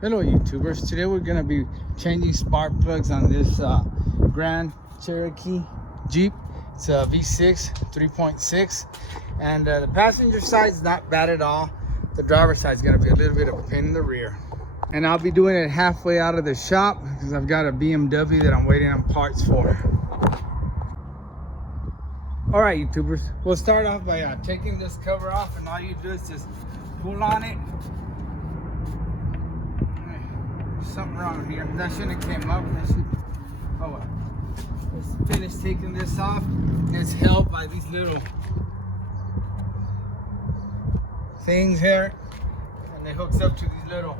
Hello YouTubers, today we're going to be changing spark plugs on this Grand Cherokee Jeep. It's a V6 3.6 and the passenger side is not bad at all. The driver's side is going to be a little bit of a pain in the rear. And I'll be doing it halfway out of the shop because I've got a BMW that I'm waiting on parts for. Alright YouTubers, we'll start off by taking this cover off, and all you do is just pull on it. Something wrong here. That shouldn't have came up. Oh well. Let's finish taking this off. It's held by these little things here, and it hooks up to these little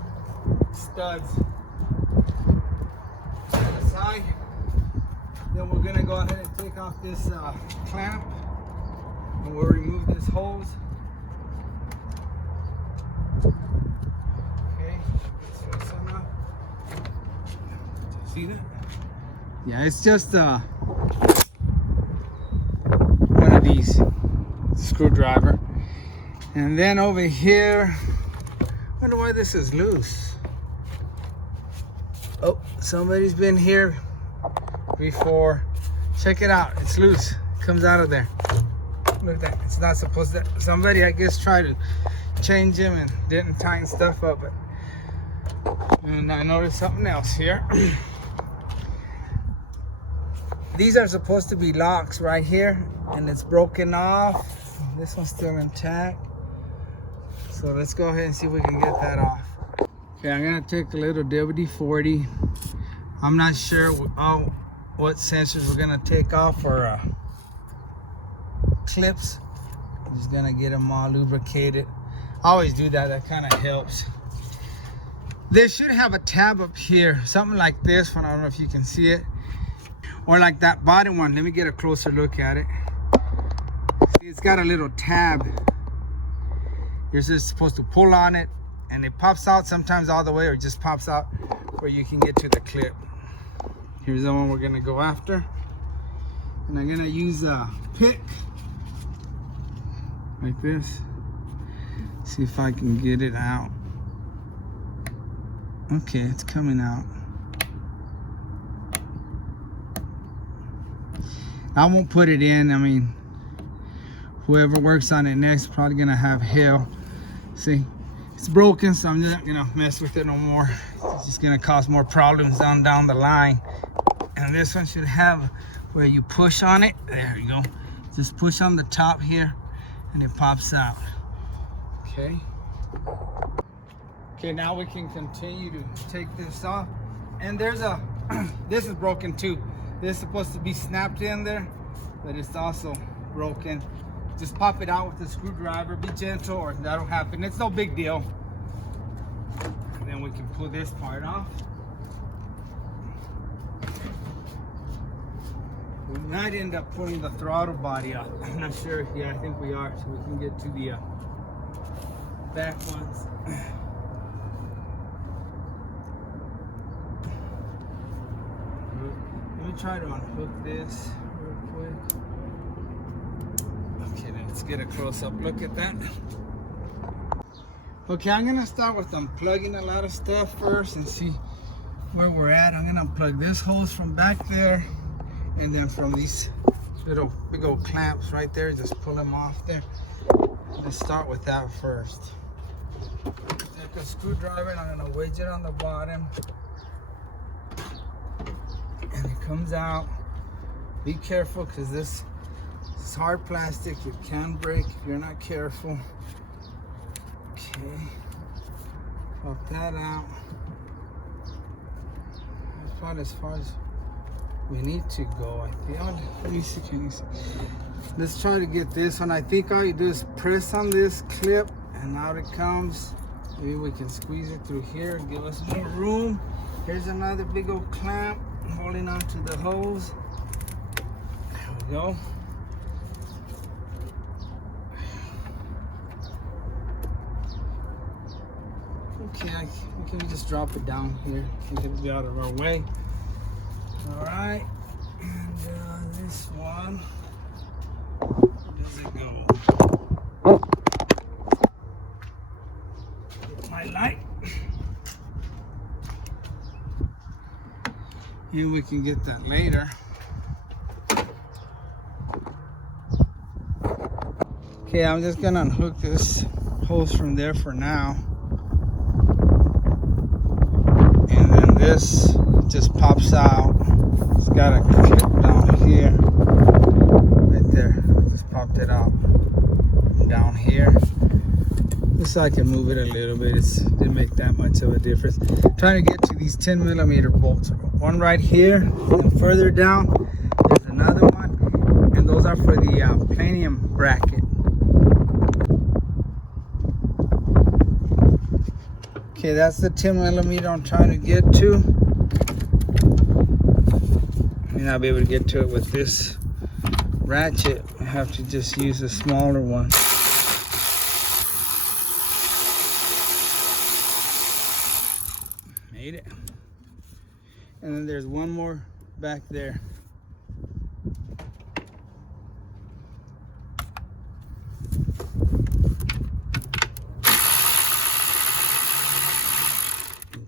studs on the side. Then we're gonna go ahead and take off this clamp, and we'll remove this hose. See that? Yeah, it's just one of these screwdriver. And then over here, I wonder why this is loose. Oh, somebody's been here before. Check it out, it's loose. It comes out of there. Look at that. It's not supposed to. Somebody, I guess, tried to change them and didn't tighten stuff up. And I noticed something else here. These are supposed to be locks right here, and it's broken off. This one's still intact. So let's go ahead and see if we can get that off. Okay, I'm gonna take a little WD-40. I'm not sure what sensors we're gonna take off, or clips. I'm just gonna get them all lubricated. I always do that, that kind of helps. They should have a tab up here, something like this one. I don't know if you can see it. Or like that bottom one. Let me get a closer look at it. See, it's got a little tab. You're just supposed to pull on it, and it pops out sometimes all the way, or just pops out where you can get to the clip. Here's the one we're gonna go after. And I'm gonna use a pick like this. See if I can get it out. Okay, it's coming out. I won't put it in. I mean, whoever works on it next probably gonna have hell. See, it's broken, so I'm not gonna mess with it no more. It's just gonna cause more problems down the line. And this one should have where you push on it. There you go. Just push on the top here, and it pops out. Okay. Okay, now we can continue to take this off. And there's a, this is broken too. This is supposed to be snapped in there, but it's also broken. Just pop it out with a screwdriver. Be gentle, or that'll happen. It's no big deal. And then we can pull this part off. We might end up pulling the throttle body off. I'm not sure. Yeah, I think we are. So we can get to the back ones. Let me try to unhook this real quick. Okay, let's get a close-up look at that. Okay, I'm gonna start with unplugging a lot of stuff first and see where we're at. I'm gonna unplug this hose from back there, and then from these little big old clamps right there, just pull them off there. Let's start with that first. Take a screwdriver and I'm gonna wedge it on the bottom. And it comes out. Be careful, because this is hard plastic. It can break if you're not careful. Okay, pop that out. That's about as far as we need to go, I feel. Let me see, can you see? Let's try to get this one. I think all you do is press on this clip, and out it comes. Maybe we can squeeze it through here and give us more room. Here's another big old clamp holding on to the hose. There we go. Okay, we can just drop it down here. It'll be out of our way. All right, and this one, where does it go? Get my light. And we can get that later. Okay, I'm just gonna unhook this hose from there for now. And then this just pops out. It's got a clip down here. Right there. Just popped it out. And down here. Just so I can move it a little bit. It didn't make that much of a difference. Trying to get to these 10mm bolts. One right here, and further down, there's another one. And those are for the planium bracket. Okay, that's the 10mm I'm trying to get to. And I'll be able to get to it with this ratchet. I have to just use a smaller one. Made it. And then there's one more back there.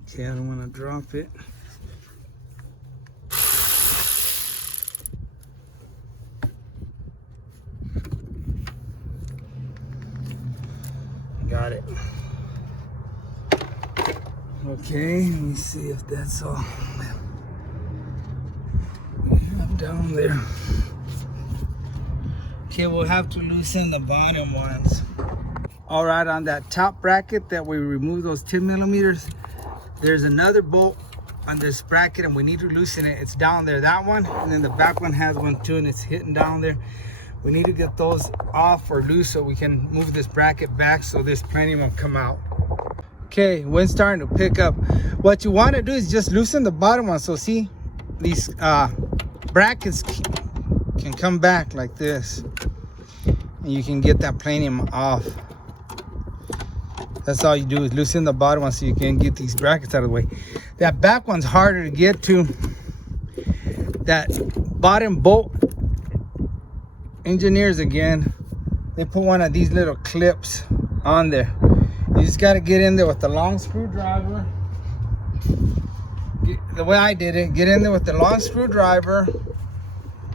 Okay, I don't want to drop it. Got it. Okay, let me see if that's all we have down there. Okay, we'll have to loosen the bottom ones. All right, on that top bracket that we removed those 10mm, there's another bolt on this bracket and we need to loosen it. It's down there, that one, and then the back one has one too, and it's hitting down there. We need to get those off or loose so we can move this bracket back so this planium will come out. Okay, wind's starting to pick up. What you want to do is just loosen the bottom one. So see, these brackets can come back like this. And you can get that planium off. That's all you do is loosen the bottom one so you can get these brackets out of the way. That back one's harder to get to. That bottom bolt, engineers again, they put one of these little clips on there. You just got to get in there with the long screwdriver. The way I did it, get in there with the long screwdriver.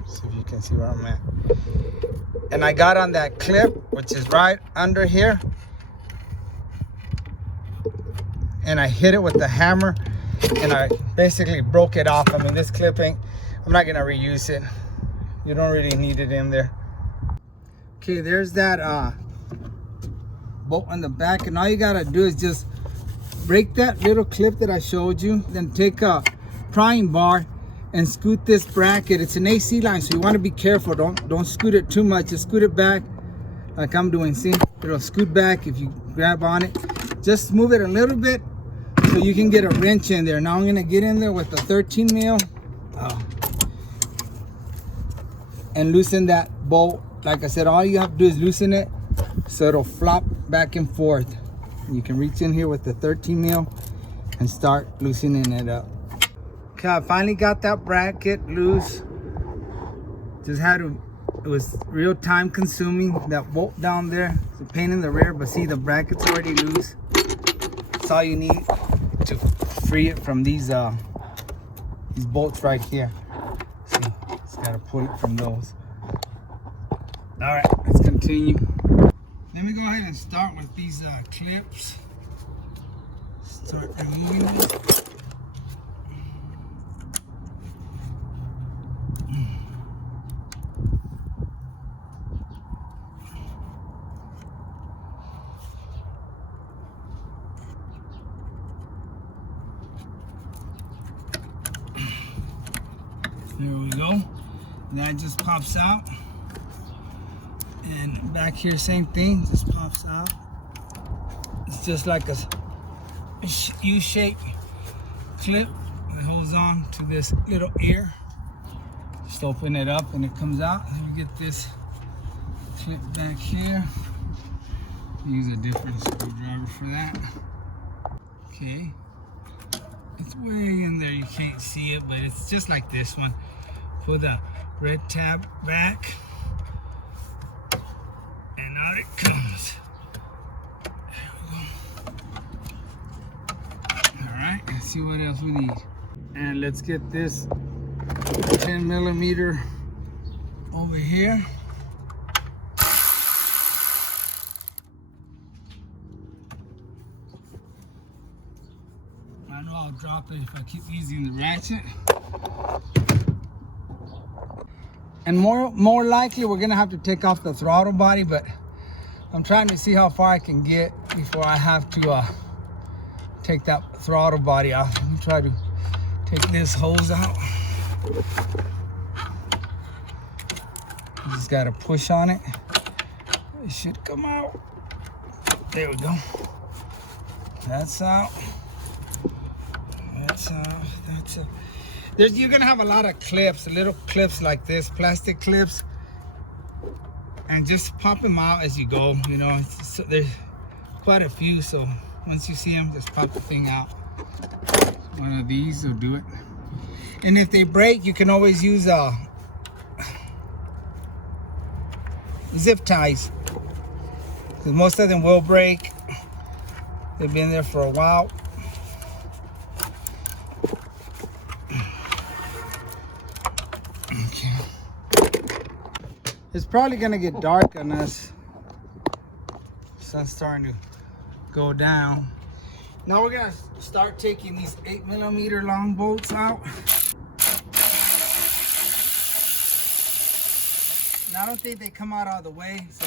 See if you can see where I'm at. And I got on that clip, which is right under here. And I hit it with the hammer. And I basically broke it off. I mean, this clip ain't, I'm not going to reuse it. You don't really need it in there. Okay, there's that bolt on the back, and all you gotta do is just break that little clip that I showed you, then take a prying bar and scoot this bracket. It's an AC line, so you want to be careful. Don't scoot it too much. Just scoot it back like I'm doing. See, it'll scoot back if you grab on it. Just move it a little bit so you can get a wrench in there. Now I'm gonna get in there with the 13mm and loosen that bolt. Like I said, all you have to do is loosen it so it'll flop back and forth. You can reach in here with the 13mm and start loosening it up. Okay, I finally got that bracket loose. Just had to, it was real time consuming. That bolt down there, it's a pain in the rear, but see, the bracket's already loose. That's all you need to free it from these bolts right here. See, just gotta pull it from those. All right, let's continue. Let me go ahead and start with these clips. Start removing them. There we go. That just pops out. And back here, same thing, just pops out. It's just like a U-shaped clip that holds on to this little ear. Just open it up and it comes out. And you get this clip back here. Use a different screwdriver for that. Okay. It's way in there, you can't see it, but it's just like this one. Put the red tab back. And out it comes. There we go. Alright, let's see what else we need. And let's get this 10 millimeter over here. I know I'll drop it if I keep using the ratchet. And more likely we're gonna have to take off the throttle body, but I'm trying to see how far I can get before I have to take that throttle body off. Let me try to take this hose out. Just gotta push on it. It should come out. There we go. That's out. That's out. That's out. You're gonna have a lot of clips, little clips like this, plastic clips, and just pop them out as you go. You know, there's quite a few, so once you see them, just pop the thing out. One of these will do it. And if they break, you can always use zip ties, because most of them will break. They've been there for a while. Okay. It's probably gonna get dark on us. Sun's starting to go down. Now we're gonna start taking these 8 millimeter long bolts out. And I don't think they come out all the way, so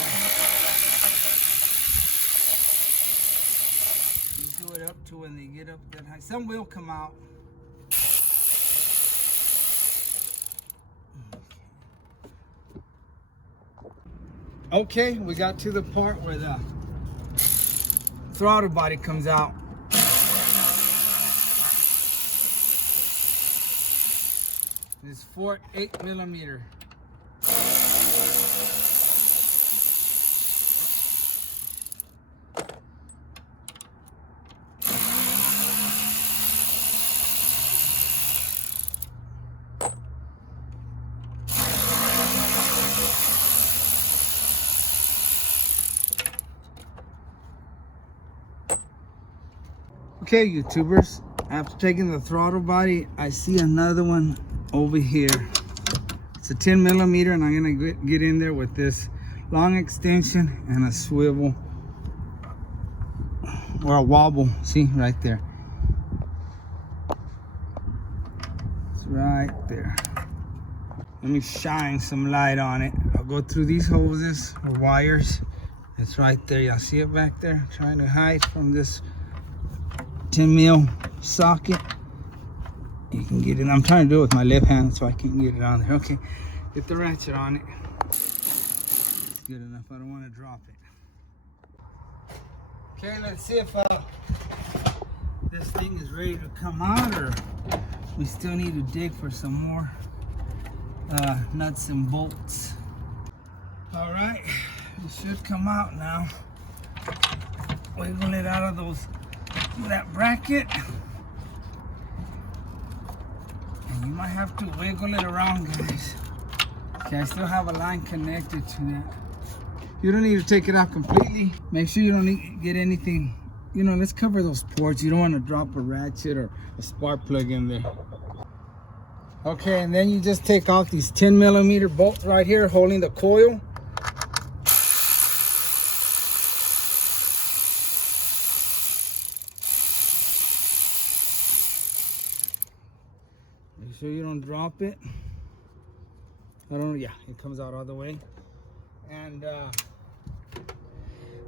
just do it up to when they get up that high. Some will come out. Okay, we got to the part where the throttle body comes out. It's 8 millimeter. Okay, YouTubers, after taking the throttle body, I see another one over here. It's a 10 millimeter, and I'm gonna get in there with this long extension and a swivel or a wobble. See, right there. It's right there. Let me shine some light on it. I'll go through these hoses or wires. It's right there. Y'all see it back there? I'm trying to hide from this 10 mil socket. You can get it. I'm trying to do it with my left hand so I can't get it on there. Okay, get the ratchet on it. It's good enough. I don't want to drop it. Okay, let's see if this thing is ready to come out, or we still need to dig for some more nuts and bolts. All right, it should come out now. Wiggle it out of that bracket. And you might have to wiggle it around, guys. Okay, I still have a line connected to that. You don't need to take it out completely. Make sure you don't get anything. You know, let's cover those ports. You don't want to drop a ratchet or a spark plug in there. Okay, and then you just take off these 10 millimeter bolts right here holding the coil. Make sure you don't drop it. Yeah, it comes out all the way. And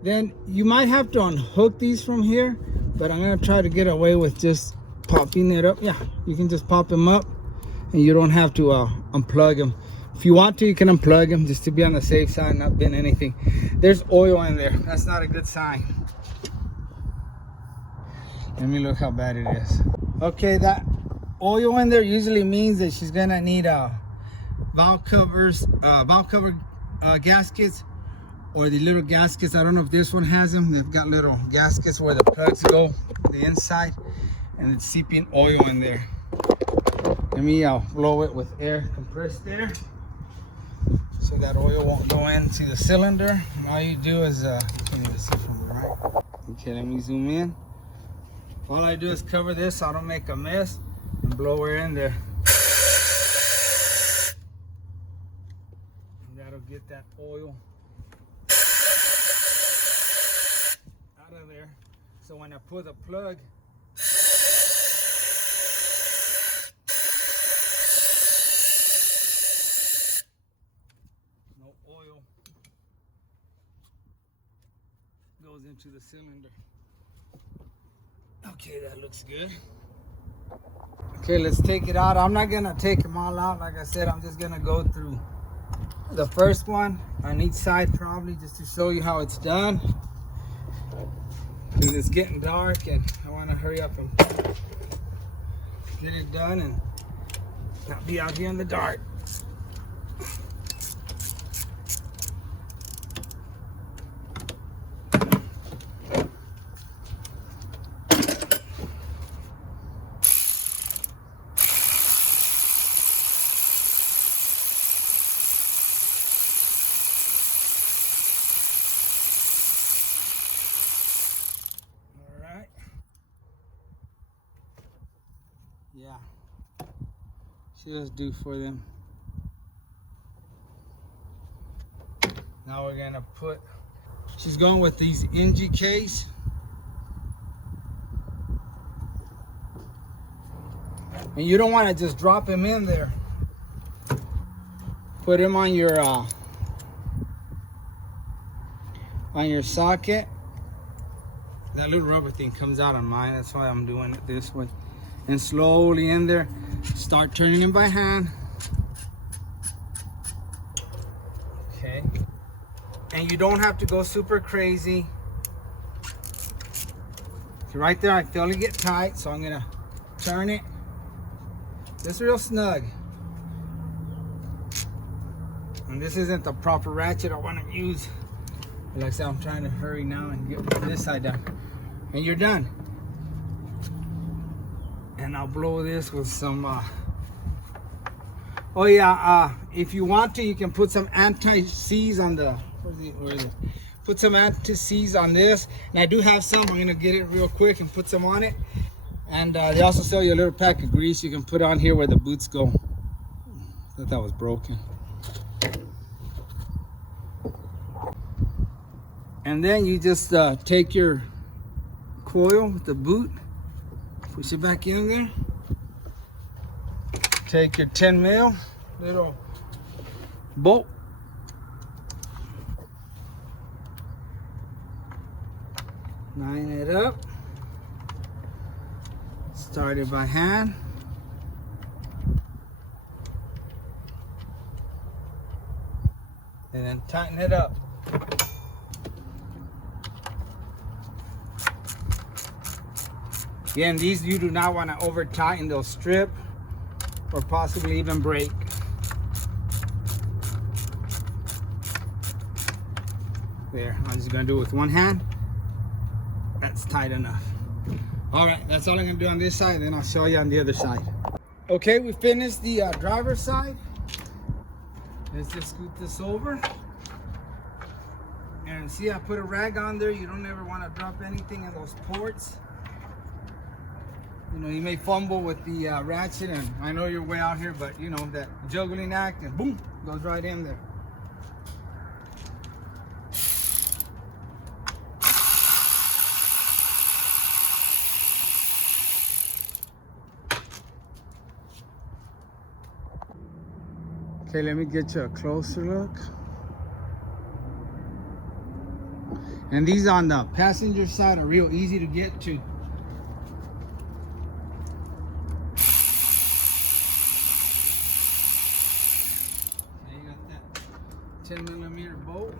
then you might have to unhook these from here, but I'm gonna try to get away with just popping it up. Yeah, you can just pop them up and you don't have to unplug them. If you want to, you can unplug them just to be on the safe side, not bend anything. There's oil in there. That's not a good sign. Let me look how bad it is. Okay, that oil in there usually means that she's gonna need valve cover gaskets, or the little gaskets. I don't know if this one has them. They've got little gaskets where the plugs go, the inside, and it's seeping oil in there. Let me blow it with air, compressed air, so that oil won't go into the cylinder. And all you do is, you can even see from the right. Okay, let me zoom in. All I do is cover this so I don't make a mess, and blow her in there. And that'll get that oil out of there. So when I pull the plug, no oil goes into the cylinder. Okay, that looks good. Okay, let's take it out. I'm not gonna take them all out. Like I said, I'm just gonna go through the first one on each side probably, just to show you how it's done. Because it's getting dark and I want to hurry up and get it done and not be out here in the dark. Yeah, she'll do for them. Now we're gonna put, she's going with these NGKs. And you don't want to just drop them in there. Put them on your socket. That little rubber thing comes out on mine, that's why I'm doing it this way. And slowly in there, start turning them by hand. Okay. And you don't have to go super crazy. So right there, I feel it get tight, so I'm gonna turn it. Just real snug. And this isn't the proper ratchet I want to use. Like I said, I'm trying to hurry now and get this side done. And you're done. And I'll blow this with some oh yeah, if you want to, you can put some anti-seize on the where is it? Put some anti-seize on this, and I do have some. I'm gonna get it real quick and put some on it. And they also sell you a little pack of grease you can put on here where the boots go. I thought that was broken. And then you just take your coil with the boot, push it back in there. Take your 10 mil little bolt. Line it up. Start it by hand. And then tighten it up. Again, these you do not want to over tighten, they'll strip or possibly even break. There, I'm just gonna do it with one hand. That's tight enough. All right, that's all I'm gonna do on this side, and then I'll show you on the other side. Okay, we finished the driver's side. Let's just scoot this over. And see, I put a rag on there. You don't ever want to drop anything in those ports. You know, you may fumble with the ratchet, and I know you're way out here, but you know, that juggling act, and boom, goes right in there. Okay, let me get you a closer look. And these on the passenger side are real easy to get to. Okay, you got that 10mm bolt.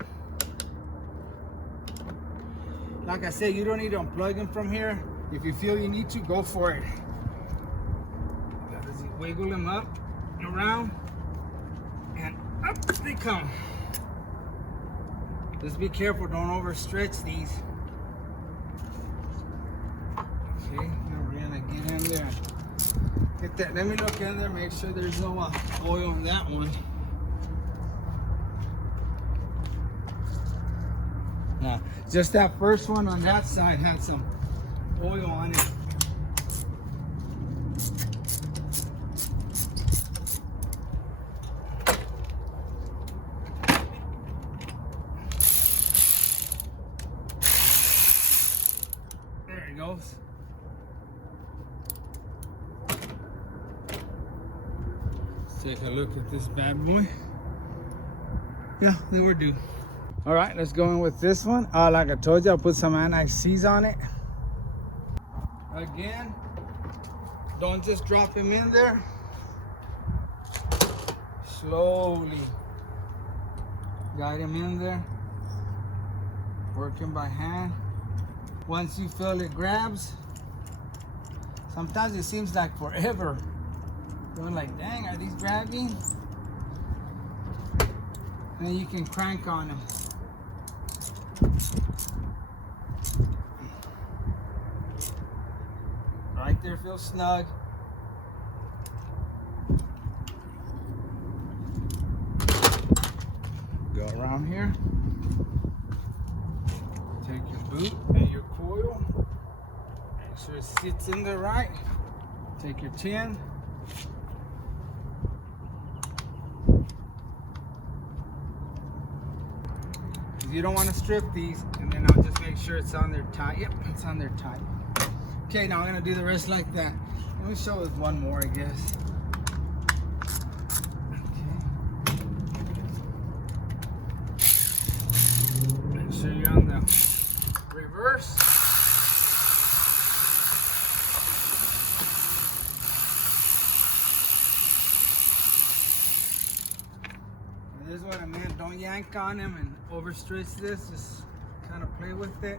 Like I said, you don't need to unplug them from here. If you feel you need to, go for it. Just wiggle them up and around, and up they come. Just be careful, don't overstretch these. Okay, now we're gonna get in there. Get that, let me look in there, make sure there's no oil in that one. Just that first one on that side had some oil on it. Take a look at this bad boy. Yeah, they were due. All right, let's go in with this one. Like I told you, I'll put some anti-seize on it. Again, don't just drop him in there. Slowly guide him in there. Working by hand. Once you feel it grabs, sometimes it seems like forever. You're like, dang, are these grabbing? And then you can crank on them. Right there feels snug. Go around here. Take your boot and your coil. Make sure it sits in there right. Take your tin. You don't want to strip these, and then I'll just make sure it's on there tight. Yep, it's on there tight. Okay, now I'm gonna do the rest like that. Let me show us one more, I guess. Okay. Make sure you're on the reverse. And this is what I meant. Don't yank on them and overstretch this. Just kind of play with it.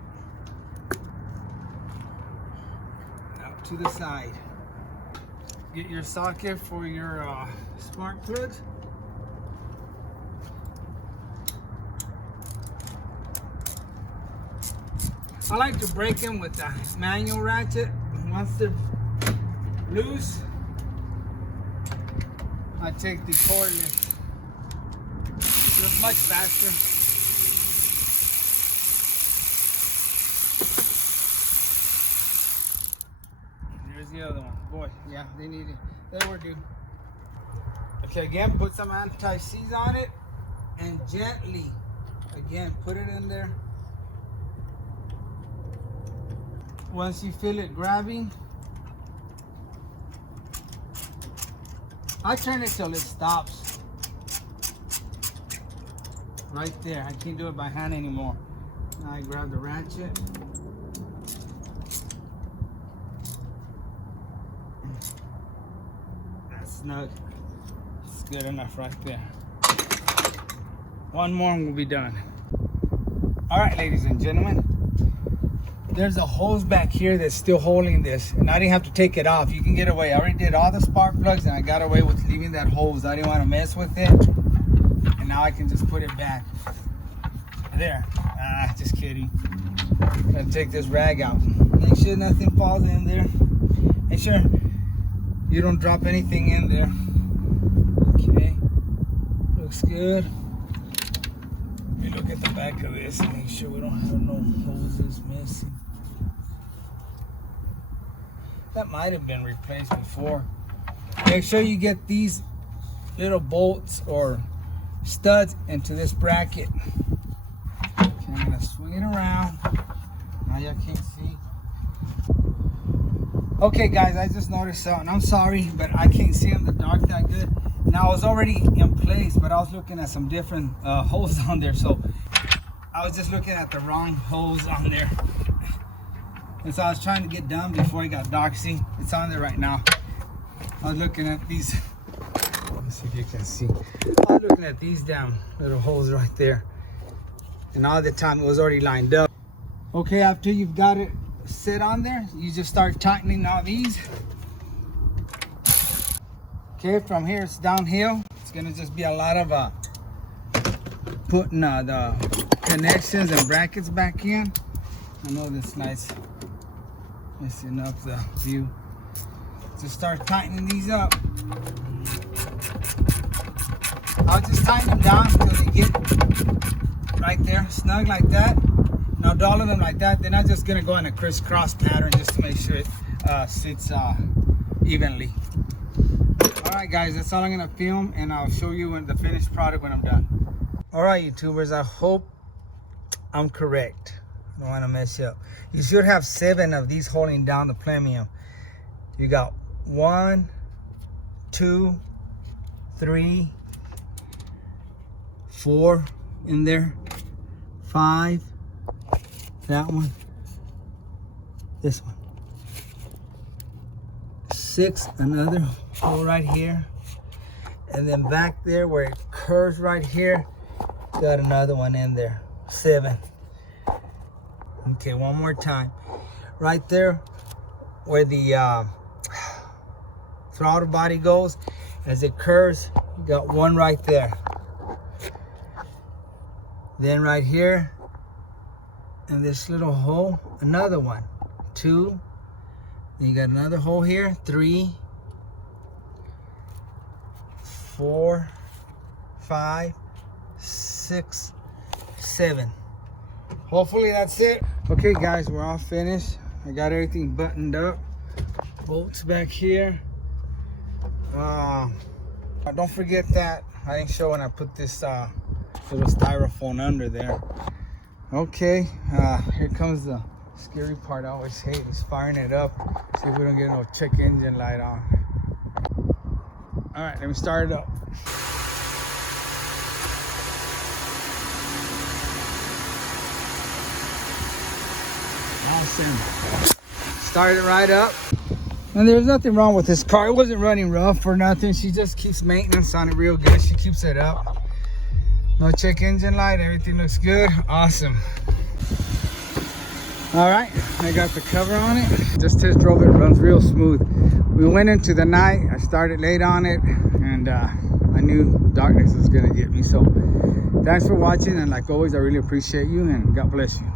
To the side. Get your socket for your spark plugs. I like to break them with the manual ratchet. Once they're loose, I take the cordless. It's much faster. There's the other one. Boy, yeah, they need it. They were due. Okay, again, put some anti-seize on it and gently, again, put it in there. Once you feel it grabbing, I turn it till it stops. Right there. I can't do it by hand anymore. Now I grab the ratchet. Snug. It's good enough right there. One more and we'll be done. All right, ladies and gentlemen, there's a hose back here that's still holding this, and I didn't have to take it off. You can get away. I already did all the spark plugs and I got away with leaving that hose. I didn't want to mess with it, and now I can just put it back there. Just kidding. I'm gonna take this rag out. Make sure nothing falls in there. Make sure you don't drop anything in there. Okay, looks good. Let me look at the back of this and make sure we don't have no hoses missing. That might have been replaced before. Make sure you get these little bolts or studs into this bracket. Okay, I'm gonna swing it around. Now y'all can't see. Okay guys, I just noticed something. I'm sorry, but I can't see in the dark that good. Now I was already in place, but I was looking at some different holes on there. So I was just looking at the wrong holes on there. And so I was trying to get done before it got dark. See, it's on there right now. I was looking at these. Let me see if you can see. I was looking at these damn little holes right there. And all the time it was already lined up. Okay, after you've got it sit on there, you just start tightening all these. Okay, from here it's downhill. It's gonna just be a lot of putting the connections and brackets back in. I know this light's messing up the view. Just start tightening these up. I'll just tighten them down until they get right there, snug like that. Now do all of them like that. Then I'm just gonna go in a crisscross pattern just to make sure it sits evenly. All right guys, that's all I'm gonna film, and I'll show you when the finished product when I'm done. All right, YouTubers, I hope I'm correct. I don't want to mess you up. You should have 7 of these holding down the premium. You got 1, 2, 3, 4 in there, 5, that one, this one, 6, another hole right here, and then back there where it curves right here, got another one in there, 7. Okay, one more time. Right there where the throttle body goes, as it curves, you got one right there. Then right here, in this little hole, another one, 2. Then you got another hole here, 3, 4, 5, 6, 7. Hopefully that's it. Okay guys, we're all finished. I got everything buttoned up. Bolts back here. Don't forget that I didn't show when I put this little styrofoam under there. Okay, here comes the scary part I always hate, is firing it up. See if we don't get no check engine light on. All right, let me start it up. Awesome. Started right up. And there's nothing wrong with this car. It wasn't running rough or nothing. She just keeps maintenance on it real good. She keeps it up. No check engine light. Everything looks good. Awesome. All right, I got the cover on it. Just test drove it. Runs real smooth. We went into the night. I started late on it, and I knew darkness was gonna get me. So thanks for watching, and like always, I really appreciate you, and God bless you.